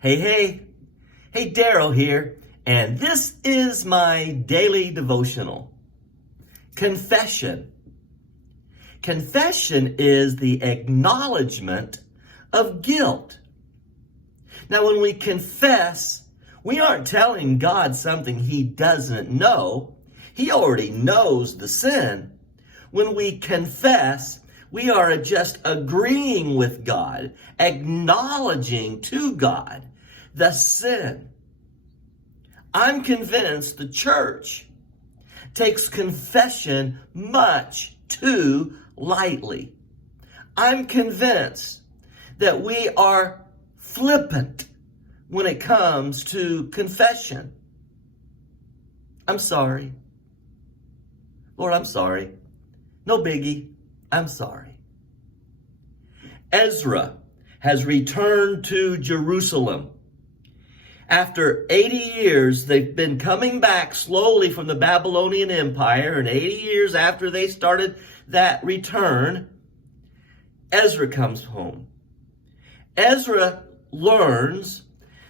Hey, Daryl here, and this is my daily devotional. Confession. Confession is the acknowledgement of guilt. Now, when we confess, we aren't telling God something He doesn't know. He already knows the sin. When we confess, we are just agreeing with God, acknowledging to God the sin. I'm convinced the church takes confession much too lightly. I'm convinced that we are flippant when it comes to confession. I'm sorry. Lord, I'm sorry. No biggie. I'm sorry. Ezra has returned to Jerusalem. After 80 years, they've been coming back slowly from the Babylonian Empire, and 80 years after they started that return, Ezra comes home. Ezra learns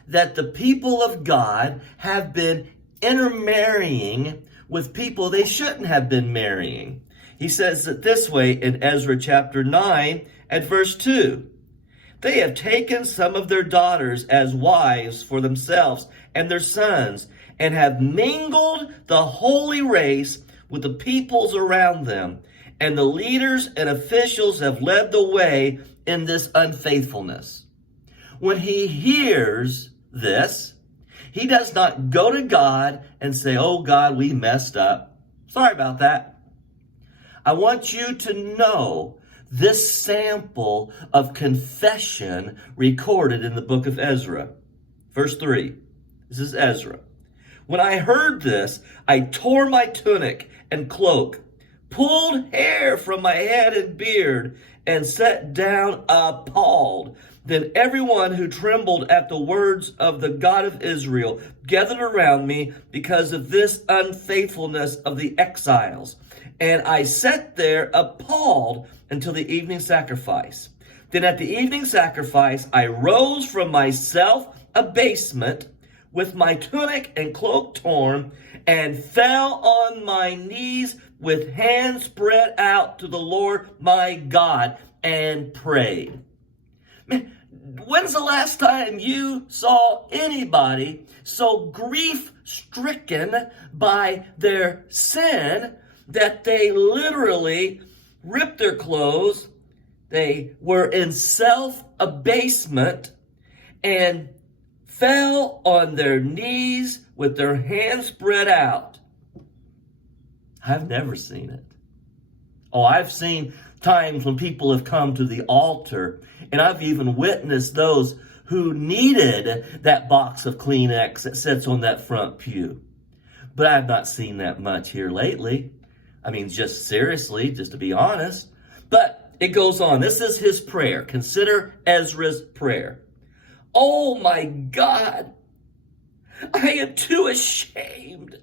that the people of God have been intermarrying with people they shouldn't have been marrying. He says it this way in Ezra chapter 9 at verse 2. They have taken some of their daughters as wives for themselves and their sons, and have mingled the holy race with the peoples around them. And the leaders and officials have led the way in this unfaithfulness. When he hears this, he does not go to God and say, "Oh God, we messed up. Sorry about that." I want you to know this sample of confession recorded in the book of Ezra. Verse 3. This is Ezra. When I heard this, I tore my tunic and cloak, pulled hair from my head and beard, and sat down appalled. Then everyone who trembled at the words of the God of Israel gathered around me because of this unfaithfulness of the exiles. And I sat there appalled until the evening sacrifice. Then at the evening sacrifice, I rose from my self-abasement with my tunic and cloak torn, and fell on my knees with hands spread out to the Lord my God and prayed. Man, when's the last time you saw anybody so grief-stricken by their sin that they literally ripped their clothes, they were in self-abasement, and fell on their knees with their hands spread out? I've never seen it. Oh, I've seen times when people have come to the altar, and I've even witnessed those who needed that box of Kleenex that sits on that front pew. But I've not seen that much here lately. I mean, just seriously, just to be honest. But it goes on. This is his prayer. Consider Ezra's prayer. Oh my God, I am too ashamed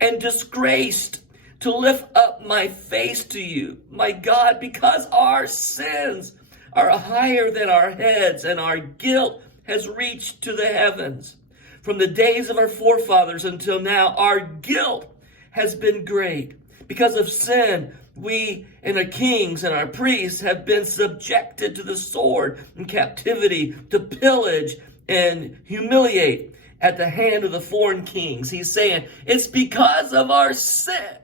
and disgraced to lift up my face to you, my God, because our sins are higher than our heads and our guilt has reached to the heavens. From the days of our forefathers until now, our guilt has been great. Because of sin, we and our kings and our priests have been subjected to the sword and captivity, to pillage and humiliate at the hand of the foreign kings. He's saying, it's because of our sin.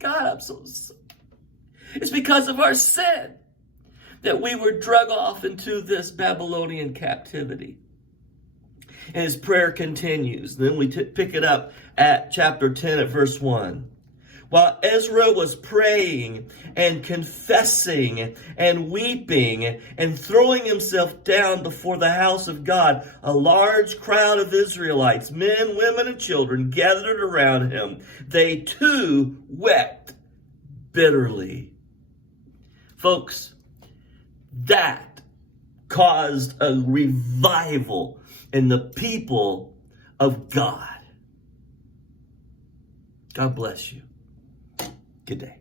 God, I'm so sorry. It's because of our sin that we were dragged off into this Babylonian captivity. And his prayer continues. Then we pick it up at chapter 10 at verse 1. While Ezra was praying and confessing and weeping and throwing himself down before the house of God, a large crowd of Israelites, men, women, and children, gathered around him. They too wept bitterly. Folks, that caused a revival in the people of God. God bless you. Good day.